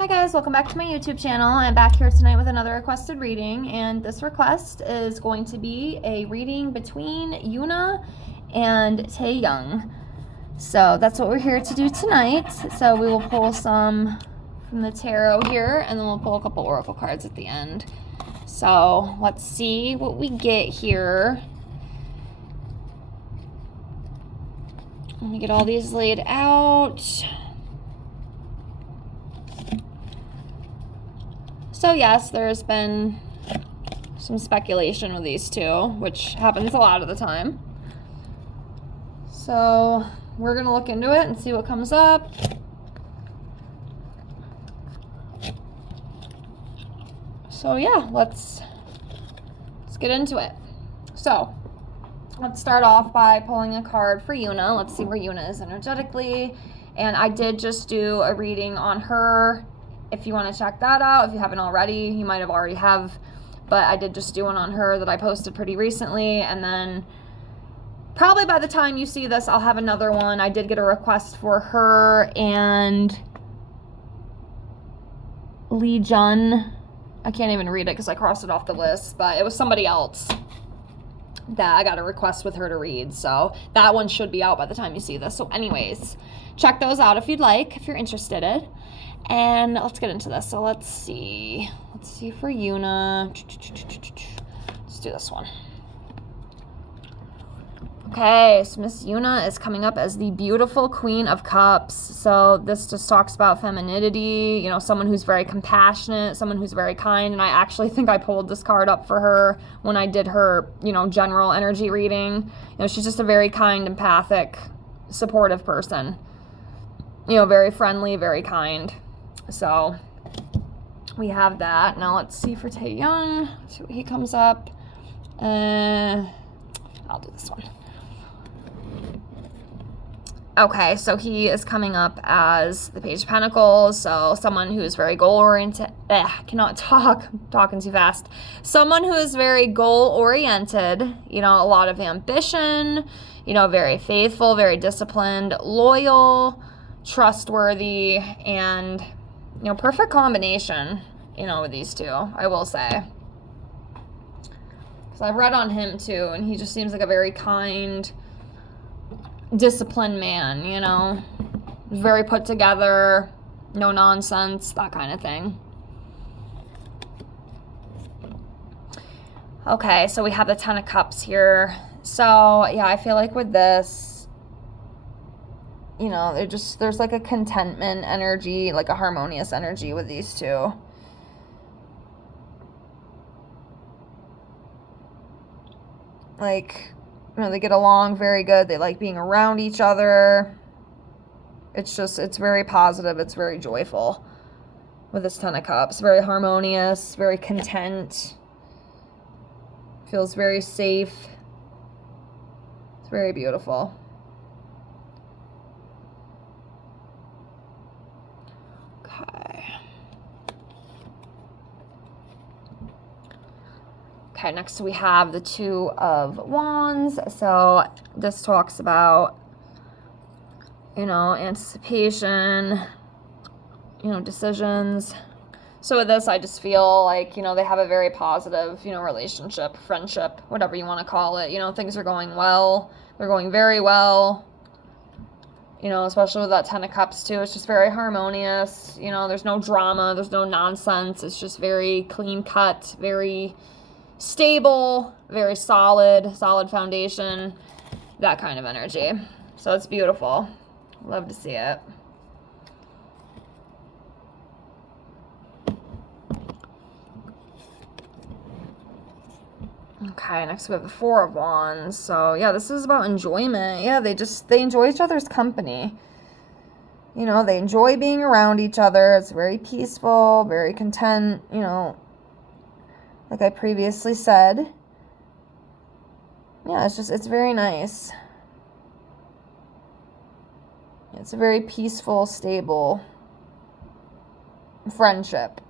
Hi guys, welcome back to my YouTube channel. I'm back here tonight with another requested reading, and this request is going to be a reading between Yoona and Taehyung. So that's what we're here to do tonight. So we will pull some from the tarot here, and then we'll pull a couple oracle cards at the end. So let's see what we get here. Let me get all these laid out. So yes, there's been some speculation with these two, which happens a lot of the time. So we're gonna look into it and see what comes up. So yeah, let's get into it. So let's start off by pulling a card for Yoona. Let's see where Yoona is energetically. And I did just do a reading on her. If you want to check that out, if you haven't already, you might have already have, but I did just do one on her that I posted pretty recently, and then probably by the time you see this, I'll have another one. I did get a request for her and Lee Jun. I can't even read it because I crossed it off the list, but it was somebody else that I got a request with her to read, so that one should be out by the time you see this. So anyways, check those out if you'd like, if you're interested. And let's get into this. So let's see for Yoona. Let's do this one. Okay, so Miss Yoona is coming up as the beautiful Queen of Cups. So this just talks about femininity, someone who's very compassionate, someone who's very kind. And I actually think I pulled this card up for her when I did her, general energy reading. She's just a very kind, empathic, supportive person. Very friendly, very kind. So we have that. Now let's see for Taehyung. See what he comes up. I'll do this one. Okay, so he is coming up as the Page of Pentacles. So someone who is very goal-oriented. I cannot talk. I'm talking too fast. Someone who is very goal-oriented. A lot of ambition. Very faithful, very disciplined, loyal, trustworthy, and perfect combination with these two, I will say, because I've read on him too, and he just seems like a very kind, disciplined man. Very put together, no nonsense, that kind of thing. Okay, so we have the Ten of Cups here. So yeah, I feel like with this, there's like a contentment energy, like a harmonious energy with these two. Like, they get along very good. They like being around each other. It's very positive. It's very joyful with this Ten of Cups. Very harmonious, very content. Feels very safe. It's very beautiful. Okay, next we have the Two of Wands. So this talks about, anticipation, decisions. So with this, I just feel like, they have a very positive, relationship, friendship, whatever you want to call it. Things are going well. They're going very well. Especially with that Ten of Cups too. It's just very harmonious. There's no drama. There's no nonsense. It's just very clean cut, very stable, very solid foundation, that kind of energy. So it's beautiful. Love to see it. Okay, next we have the Four of Wands. So yeah, this is about enjoyment. Yeah, they enjoy each other's company. They enjoy being around each other. It's very peaceful, very content, like I previously said. Yeah, it's very nice. It's a very peaceful, stable friendship.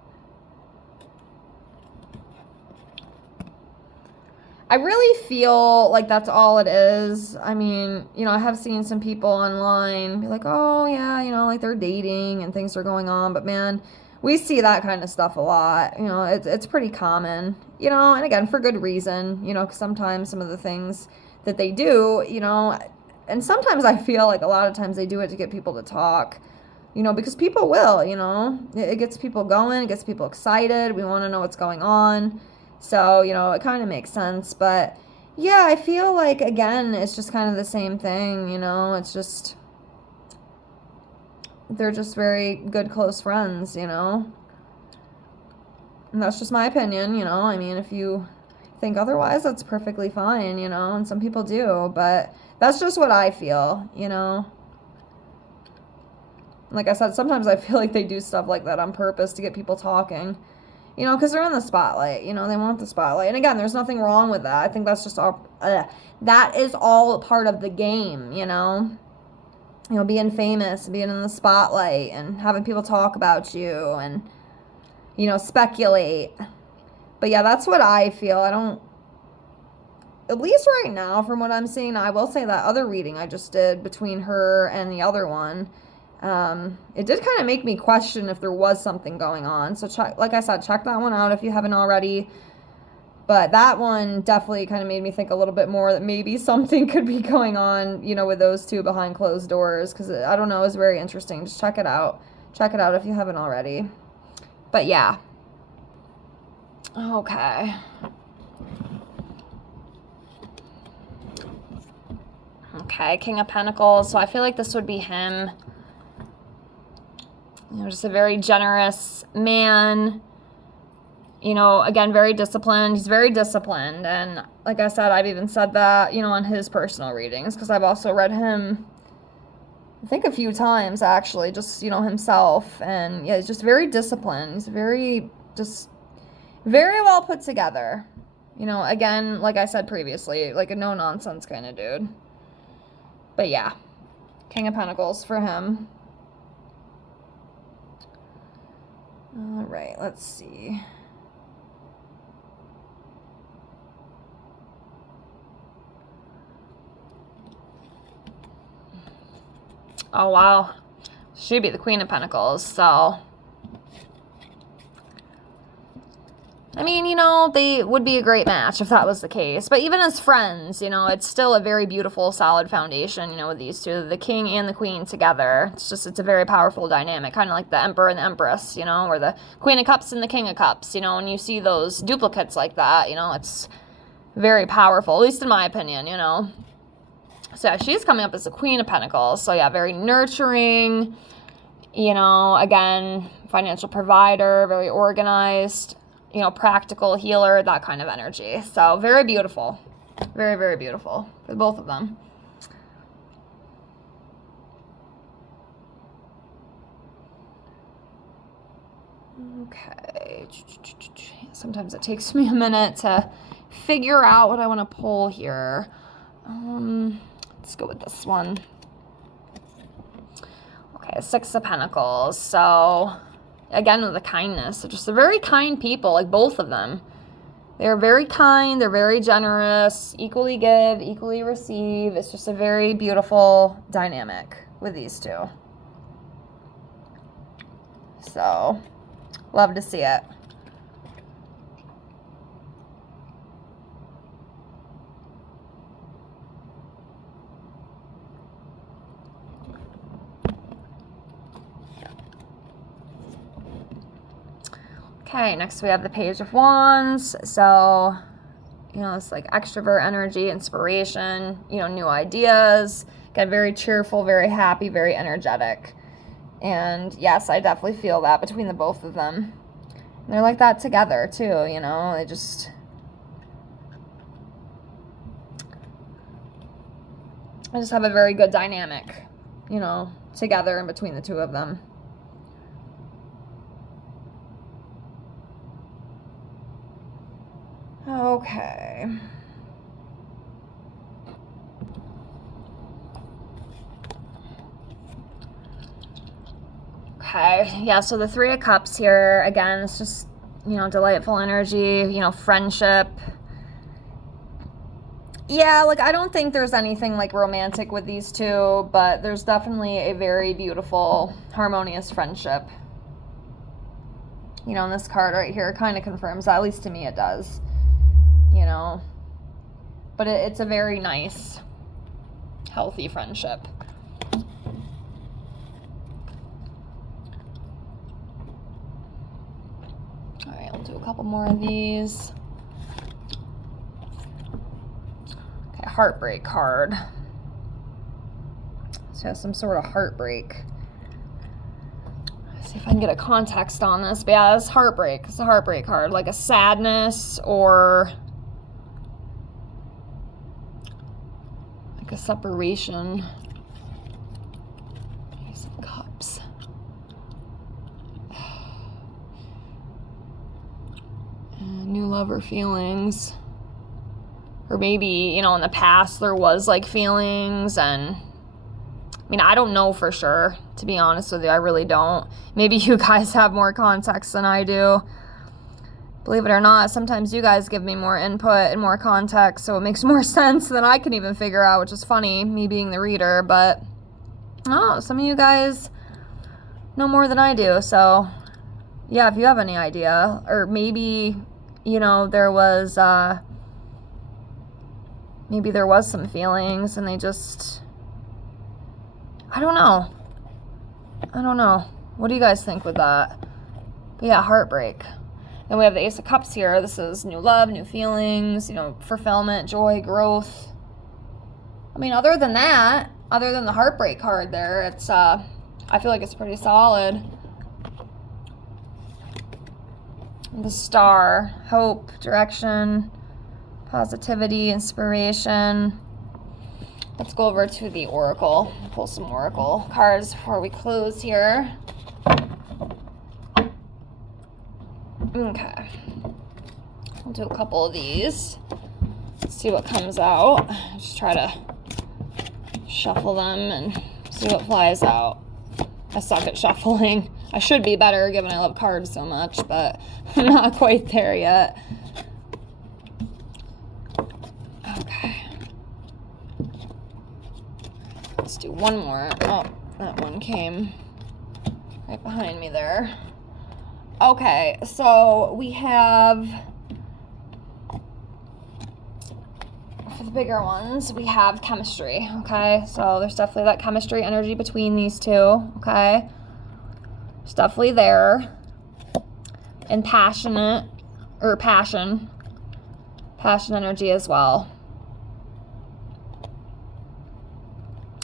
I really feel like that's all it is. I mean, I have seen some people online be like, oh yeah, like they're dating and things are going on, but man, we see that kind of stuff a lot. You know, it's pretty common, you know, and again, for good reason, you know, because sometimes some of the things that they do, you know, and sometimes I feel like a lot of times they do it to get people to talk, you know, because people will, you know, it gets people going, it gets people excited. We want to know what's going on. So, you know, it kind of makes sense. But yeah, I feel like, again, it's just kind of the same thing, you know, it's just, they're just very good, close friends, you know, and that's just my opinion, you know. I mean, if you think otherwise, that's perfectly fine, you know, and some people do, but that's just what I feel, you know. Like I said, sometimes I feel like they do stuff like that on purpose to get people talking, you know, because they're in the spotlight, you know, they want the spotlight. And again, there's nothing wrong with that. I think that's just all, that is all part of the game, you know. You know, being famous, being in the spotlight, and having people talk about you, and, you know, speculate. But yeah, that's what I feel. I don't, at least right now, from what I'm seeing, I will say that other reading I just did between her and the other one, it did kind of make me question if there was something going on. So check, like I said, check that one out if you haven't already. But that one definitely kind of made me think a little bit more that maybe something could be going on, you know, with those two behind closed doors. Because, I don't know, it's very interesting. Just check it out. Check it out if you haven't already. But yeah. Okay. Okay, King of Pentacles. So I feel like this would be him. You know, just a very generous man. You know, again, very disciplined. He's very disciplined. And like I said, I've even said that, you know, on his personal readings, because I've also read him, I think, a few times, actually, just, you know, himself. And yeah, he's just very disciplined. He's very, just very well put together. You know, again, like I said previously, like a no-nonsense kind of dude. But yeah, King of Pentacles for him. All right, let's see. Oh, wow. She'd be the Queen of Pentacles, so. I mean, you know, they would be a great match if that was the case. But even as friends, you know, it's still a very beautiful, solid foundation, you know, with these two, the King and the Queen together. It's just, it's a very powerful dynamic, kind of like the Emperor and the Empress, you know, or the Queen of Cups and the King of Cups, you know, when you see those duplicates like that, you know, it's very powerful, at least in my opinion, you know. So yeah, she's coming up as the Queen of Pentacles. So yeah, very nurturing, you know, again, financial provider, very organized, you know, practical healer, that kind of energy. So very beautiful. Very, very beautiful for both of them. Okay. Sometimes it takes me a minute to figure out what I want to pull here. Let's go with this one. Okay, Six of Pentacles. So, again, with the kindness. Just they're very kind people, like both of them. They're very kind, they're very generous, equally give, equally receive. It's just a very beautiful dynamic with these two. So, love to see it. Okay, next we have the Page of Wands. So, you know, it's like extrovert energy, inspiration, you know, new ideas. Get very cheerful, very happy, very energetic. And yes, I definitely feel that between the both of them. And they're like that together too, you know, they just... I just have a very good dynamic, you know, together in between the two of them. Okay. Okay, yeah, so the Three of Cups here, again, it's just, you know, delightful energy, you know, friendship. Yeah, like, I don't think there's anything, like, romantic with these two, but there's definitely a very beautiful, harmonious friendship. you know, and this card right here kind of confirms that, at least to me it does, you know. But it's a very nice, healthy friendship. All right, I'll do a couple more of these. Okay, heartbreak card. So some sort of heartbreak. See if I can get a context on this. But yeah, it's heartbreak. It's a heartbreak card, like a sadness or like a separation. Ace of Cups. New love or feelings. Or maybe, you know, in the past there was like feelings, and I mean, I don't know for sure, to be honest with you. I really don't. Maybe you guys have more context than I do. Believe it or not, sometimes you guys give me more input and more context, so it makes more sense than I can even figure out, which is funny, me being the reader. But, oh, some of you guys know more than I do. So, yeah, if you have any idea. Or maybe, you know, there was some feelings and they just... I don't know. What do you guys think with that? But yeah, heartbreak. Then we have the Ace of Cups here. This is new love, new feelings, you know, fulfillment, joy, growth. I mean, other than that, other than the heartbreak card there, it's, I feel like it's pretty solid. The Star, hope, direction, positivity, inspiration. Let's go over to the Oracle. Pull some Oracle cards before we close here. Okay. I'll do a couple of these. See what comes out. Just try to shuffle them and see what flies out. I suck at shuffling. I should be better given I love cards so much, but I'm not quite there yet. Okay. Let's do one more. Oh, that one came right behind me there. Okay, so we have, for the bigger ones, we have chemistry, okay? So there's definitely that chemistry energy between these two, okay? There's definitely there. And passion energy as well.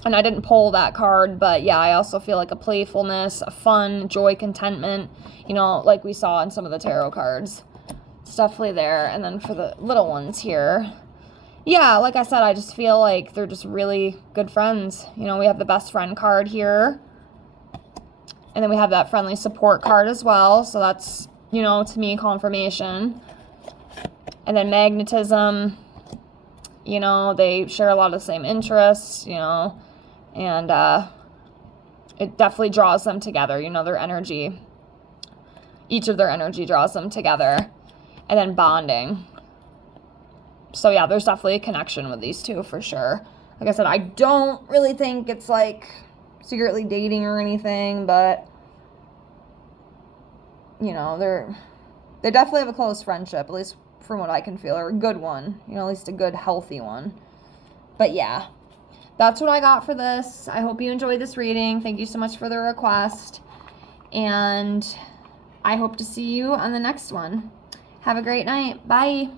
And I didn't pull that card, but yeah, I also feel like a playfulness, a fun, joy, contentment, you know, like we saw in some of the tarot cards. It's definitely there. And then for the little ones here, yeah, like I said, I just feel like they're just really good friends. You know, we have the best friend card here. And then we have that friendly support card as well. So that's, you know, to me, confirmation. And then magnetism, you know, they share a lot of the same interests, you know. And it definitely draws them together, you know, their energy. Each of their energy draws them together. And then bonding. So, yeah, there's definitely a connection with these two for sure. Like I said, I don't really think it's like secretly dating or anything, but, you know, they definitely have a close friendship, at least from what I can feel, or a good one, you know, at least a good, healthy one. But, yeah. That's what I got for this. I hope you enjoyed this reading. Thank you so much for the request. And I hope to see you on the next one. Have a great night. Bye.